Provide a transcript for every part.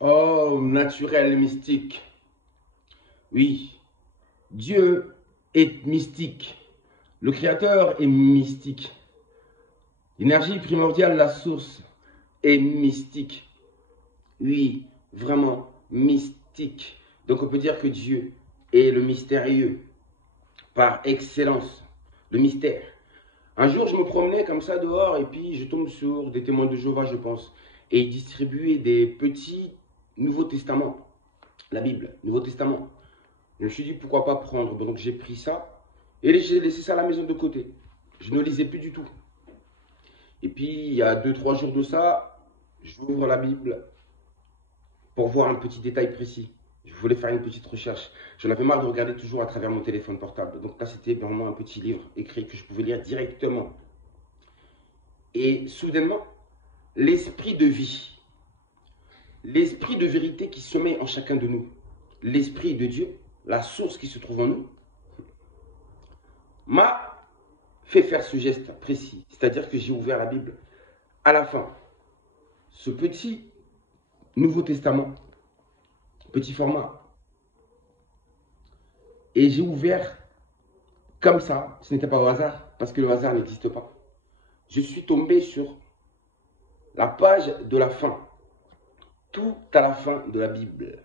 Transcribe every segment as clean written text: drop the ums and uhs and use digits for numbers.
Oh, naturel, mystique. Oui, Dieu est mystique. Le Créateur est mystique. L'énergie primordiale, la source, est mystique. Oui, vraiment mystique. Donc on peut dire que Dieu est le mystérieux par excellence, le mystère. Un jour, je me promenais comme ça dehors et puis je tombe sur des témoins de Jéhovah, je pense. Et ils distribuaient des petits Nouveaux Testaments, la Bible, Nouveau Testament. Je me suis dit pourquoi pas prendre. Bon, donc j'ai pris ça et j'ai laissé ça à la maison de côté. Je ne lisais plus du tout. Et puis il y a 2, 3 jours de ça, j'ouvre la Bible pour voir un petit détail précis. Je voulais faire une petite recherche. J'en avais marre de regarder toujours à travers mon téléphone portable. Donc là, c'était vraiment un petit livre écrit que je pouvais lire directement. Et soudainement, l'esprit de vie, l'esprit de vérité qui sommeille en chacun de nous, l'esprit de Dieu, la source qui se trouve en nous, m'a fait faire ce geste précis. C'est-à-dire que j'ai ouvert la Bible à la fin. Ce petit Nouveau Testament, petit format. Et j'ai ouvert comme ça, ce n'était pas au hasard, parce que le hasard n'existe pas. Je suis tombé sur la page de la fin, tout à la fin de la Bible.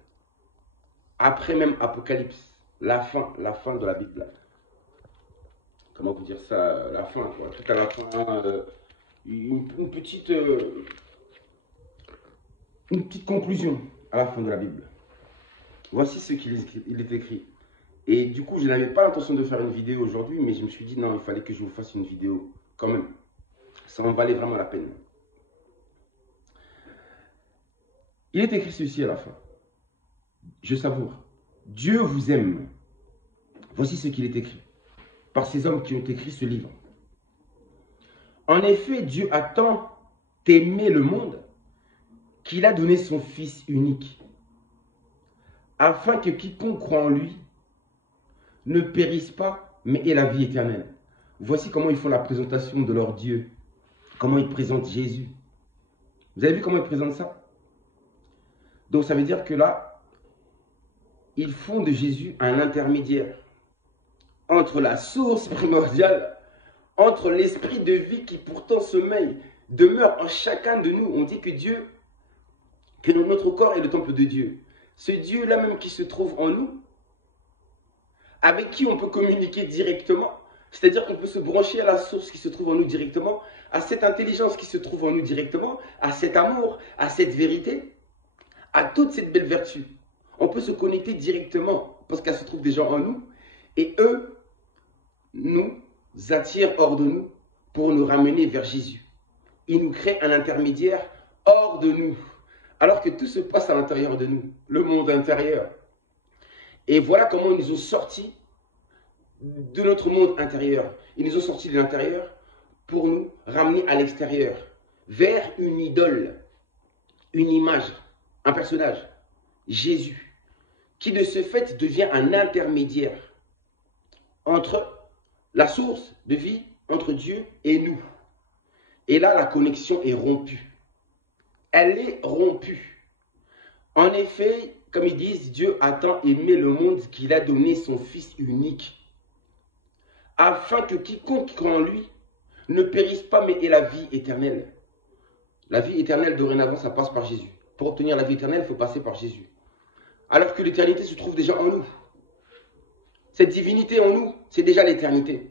Après même Apocalypse, la fin de la Bible. Comment vous dire ça, la fin, quoi. Tout à la fin, une petite conclusion à la fin de la Bible. Voici ce qu'il est écrit. Et du coup, je n'avais pas l'intention de faire une vidéo aujourd'hui, mais je me suis dit non, il fallait que je vous fasse une vidéo quand même. Ça en valait vraiment la peine. Il est écrit ceci à la fin. Je savoure. Dieu vous aime. Voici ce qu'il est écrit par ces hommes qui ont écrit ce livre. En effet, Dieu a tant aimé le monde qu'il a donné son Fils unique, afin que quiconque croit en lui ne périsse pas, mais ait la vie éternelle. Voici comment ils font la présentation de leur Dieu, comment ils présentent Jésus. Vous avez vu comment ils présentent ça? Donc ça veut dire que là, ils font de Jésus un intermédiaire entre la source primordiale, entre l'esprit de vie qui pourtant sommeille, demeure en chacun de nous. On dit que Dieu, que notre corps est le temple de Dieu. Ce Dieu-là même qui se trouve en nous, avec qui on peut communiquer directement, c'est-à-dire qu'on peut se brancher à la source qui se trouve en nous directement, à cette intelligence qui se trouve en nous directement, à cet amour, à cette vérité, à toute cette belle vertu. On peut se connecter directement parce qu'elle se trouve déjà en nous et eux nous attirent hors de nous pour nous ramener vers Jésus. Ils nous créent un intermédiaire hors de nous, alors que tout se passe à l'intérieur de nous, le monde intérieur. Et voilà comment ils nous ont sortis de notre monde intérieur. Ils nous ont sortis de l'intérieur pour nous ramener à l'extérieur, vers une idole, une image, un personnage, Jésus, qui de ce fait devient un intermédiaire entre la source de vie, entre Dieu et nous. Et là, la connexion est rompue. Elle est rompue. En effet, comme ils disent, Dieu a tant aimé le monde qu'il a donné son Fils unique, afin que quiconque croit en lui ne périsse pas, mais ait la vie éternelle. La vie éternelle, dorénavant, ça passe par Jésus. Pour obtenir la vie éternelle, il faut passer par Jésus. Alors que l'éternité se trouve déjà en nous. Cette divinité en nous, c'est déjà l'éternité.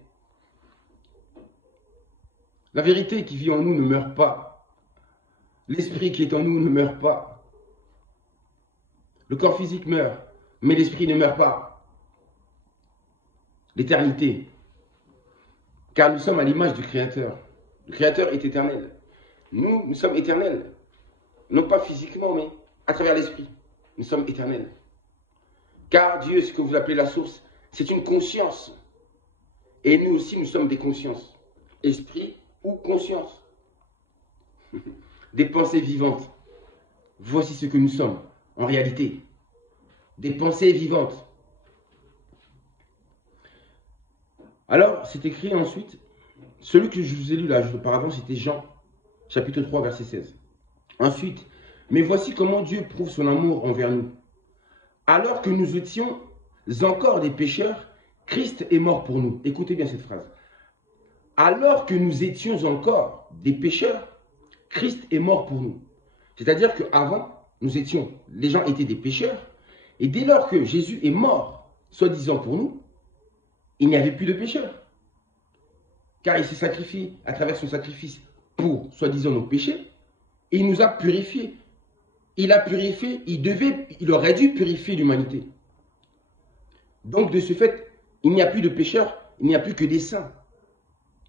La vérité qui vit en nous ne meurt pas. L'esprit qui est en nous ne meurt pas. Le corps physique meurt, mais l'esprit ne meurt pas. L'éternité. Car nous sommes à l'image du Créateur. Le Créateur est éternel. Nous sommes éternels. Non pas physiquement, mais à travers l'esprit. Nous sommes éternels. Car Dieu, ce que vous appelez la source, c'est une conscience. Et nous aussi, nous sommes des consciences. Esprit ou conscience. Des pensées vivantes. Voici ce que nous sommes, en réalité. Des pensées vivantes. Alors, c'est écrit ensuite, celui que je vous ai lu là auparavant, c'était Jean, chapitre 3, verset 16. Ensuite, Mais voici comment Dieu prouve son amour envers nous. Alors que nous étions encore des pécheurs, Christ est mort pour nous. Écoutez bien cette phrase. Alors que nous étions encore des pécheurs, Christ est mort pour nous. C'est-à-dire qu'avant, les gens étaient des pécheurs. Et dès lors que Jésus est mort, soi-disant pour nous, il n'y avait plus de pécheurs. Car il s'est sacrifié à travers son sacrifice pour, soi-disant, nos péchés. Et il nous a purifiés. Il a purifié, il aurait dû purifier l'humanité. Donc, de ce fait, il n'y a plus de pécheurs, il n'y a plus que des saints.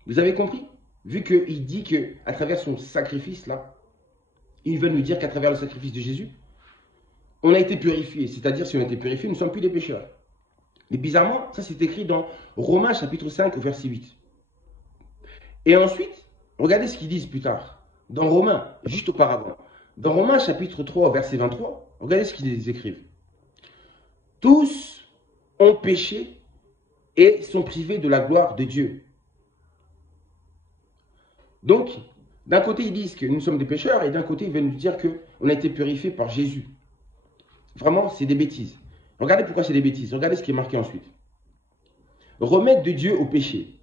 Vous avez compris? Vu qu'il dit qu'à travers son sacrifice, là, il veut nous dire qu'à travers le sacrifice de Jésus, on a été purifié. C'est-à-dire, si on a été purifié, nous ne sommes plus des pécheurs. Mais bizarrement, ça c'est écrit dans Romains chapitre 5, verset 8. Et ensuite, regardez ce qu'ils disent plus tard. Dans Romains, juste auparavant. Dans Romains chapitre 3, verset 23, regardez ce qu'ils écrivent. Tous ont péché et sont privés de la gloire de Dieu. Donc, d'un côté, ils disent que nous sommes des pécheurs, et d'un côté, ils veulent nous dire qu'on a été purifié par Jésus. Vraiment, c'est des bêtises. Regardez pourquoi c'est des bêtises. Regardez ce qui est marqué ensuite. Remède de Dieu au péché.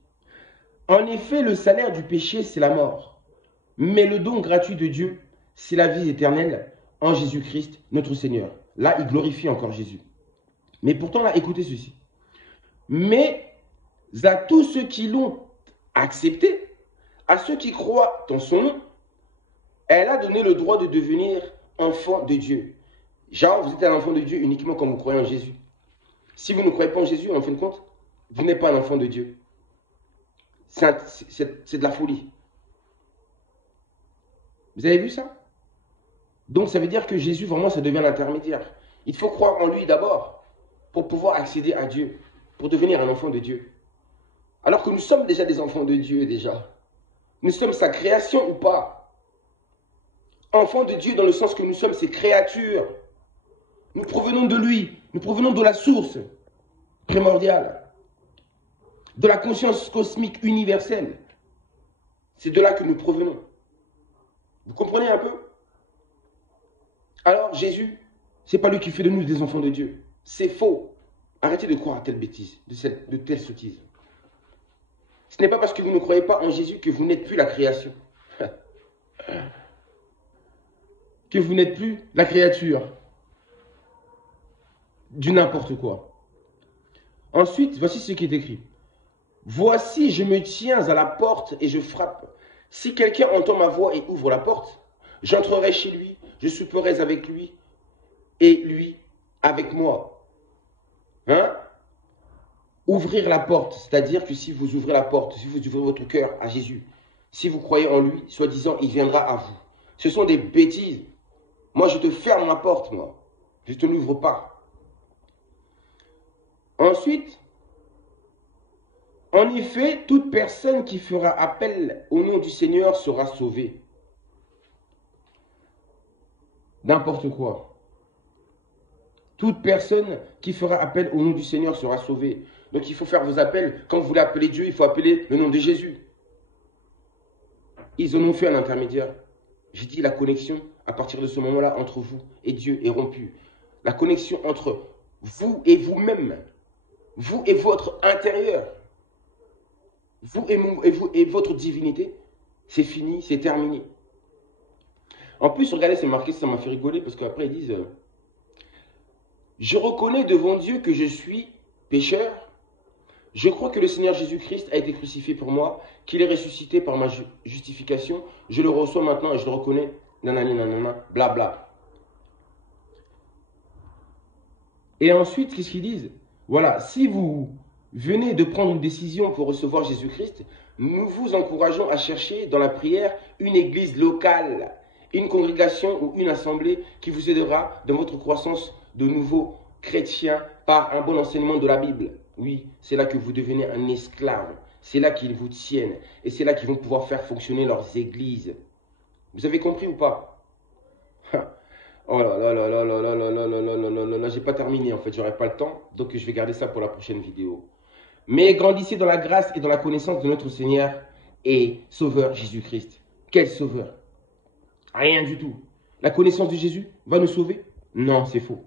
En effet, le salaire du péché, c'est la mort. Mais le don gratuit de Dieu, c'est la vie éternelle en Jésus-Christ, notre Seigneur. Là, il glorifie encore Jésus. Mais pourtant, là, écoutez ceci. Mais à tous ceux qui l'ont accepté, à ceux qui croient en son nom, elle a donné le droit de devenir enfant de Dieu. Genre, vous êtes un enfant de Dieu uniquement quand vous croyez en Jésus. Si vous ne croyez pas en Jésus, en fin de compte, vous n'êtes pas un enfant de Dieu. C'est de la folie. Vous avez vu ça? Donc, ça veut dire que Jésus, vraiment, ça devient l'intermédiaire. Il faut croire en lui d'abord pour pouvoir accéder à Dieu, pour devenir un enfant de Dieu. Alors que nous sommes déjà des enfants de Dieu, déjà. Nous sommes sa création ou pas? Enfants de Dieu dans le sens que nous sommes ses créatures. Nous provenons de lui, nous provenons de la source primordiale, de la conscience cosmique universelle. C'est de là que nous provenons. Vous comprenez un peu? Alors Jésus, ce n'est pas lui qui fait de nous des enfants de Dieu. C'est faux. Arrêtez de croire à telle bêtise, de telle sottise. Ce n'est pas parce que vous ne croyez pas en Jésus que vous n'êtes plus la création. Que vous n'êtes plus la créature. Du n'importe quoi. Ensuite, voici ce qui est écrit. Voici, je me tiens à la porte et je frappe. Si quelqu'un entend ma voix et ouvre la porte, j'entrerai chez lui, je souperai avec lui et lui avec moi. Hein? Ouvrir la porte, c'est-à-dire que si vous ouvrez la porte, si vous ouvrez votre cœur à Jésus, si vous croyez en lui, soi-disant, il viendra à vous. Ce sont des bêtises. Moi, je te ferme la porte, moi. Je ne te l'ouvre pas. Ensuite, en effet, toute personne qui fera appel au nom du Seigneur sera sauvée. N'importe quoi. Toute personne qui fera appel au nom du Seigneur sera sauvée. Donc il faut faire vos appels. Quand vous voulez appeler Dieu, il faut appeler le nom de Jésus. Ils en ont fait un intermédiaire. J'ai dit la connexion, à partir de ce moment-là, entre vous et Dieu est rompue. La connexion entre vous et vous-même. Vous et votre intérieur. Vous et votre divinité. C'est fini, c'est terminé. En plus, regardez, c'est marqué, ça m'a fait rigoler, parce qu'après ils disent je reconnais devant Dieu que je suis pécheur. Je crois que le Seigneur Jésus-Christ a été crucifié pour moi, qu'il est ressuscité par ma justification. Je le reçois maintenant et je le reconnais. Nanani, nanana, blabla. Et ensuite, qu'est-ce qu'ils disent? Voilà, si vous venez de prendre une décision pour recevoir Jésus-Christ, nous vous encourageons à chercher dans la prière une église locale, une congrégation ou une assemblée qui vous aidera dans votre croissance de nouveaux chrétiens par un bon enseignement de la Bible. Oui, c'est là que vous devenez un esclave. C'est là qu'ils vous tiennent. Et c'est là qu'ils vont pouvoir faire fonctionner leurs églises. Vous avez compris ou pas? Oh là là là là là là là là là là là là là, j'ai pas terminé en fait, j'aurai pas le temps. Donc je vais garder ça pour la prochaine vidéo. Mais grandissez dans la grâce et dans la connaissance de notre Seigneur et Sauveur Jésus-Christ. Quel Sauveur? Rien du tout. La connaissance de Jésus va nous sauver? Non, c'est faux.